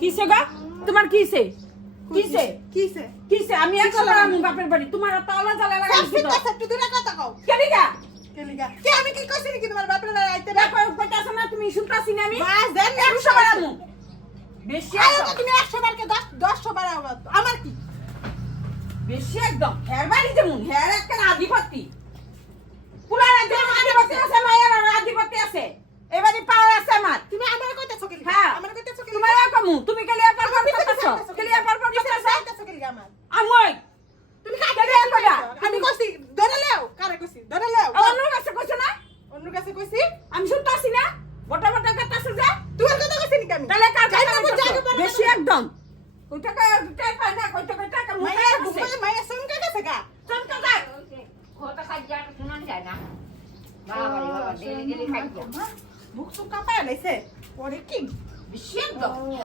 কিসে গা তোমার কিসে কিসে কিসে কিসে আমি এক সময় আমু বাপের বাড়ি তোমার তালা জ্বালা লাগাইছি তো একটু দূরে কথা কও কেলিগা কেলিগা কে আমি কি কইছি নাকি তোমার বাপের বাড়ি আইতে না দেখো কইতাছ না তুমি শুনতাছি না আমি বাস দেন এক সময় আমু বেশি আরে একদম তুমি 100 বার কে 10 বার আওয়াজ আমার কি বেশি একদম হের বাড়ি যেমন হের একটা আধিপত্য পুরা রাজ্যে আধিপত্য আছে মায়ের আধিপত্য আছে এবারে পাওয়ার আছে আমার তুমি আমার কইতাছো কেলিগা হ্যাঁ আমার কইতাছো কেলিগা তোমার কমু তুমি খালি এপার পর করতেছো খালি এপার পর করতেছো কেলিগা আমার আমই তুমি খালি কেলিগা কইরা আমি কইছি ধরে লেও কারে কইছি ধরে লেও অন্য কাছে কইছো না অন্য কাছে কইছি আমি শুনতাছি না বটা বটা করতেছো যে তোমার কথা কইছি নাকি আমি তাহলে কার যাই কথা না বুঝ কইতাছো? যাই না বেশি একদম ওই টাকা পায় না কই টাকা মুখে মায়ের আছে ঘুমায় মায়ের সঙ্গে গেছে গা চলতে যাক খোটা খাইয়া শুনান যায় না বাবা রে বাবা ডেলি ডেলি খাইয়া মুখ সুকা পায় লাইছে পরে কি বেশি একদম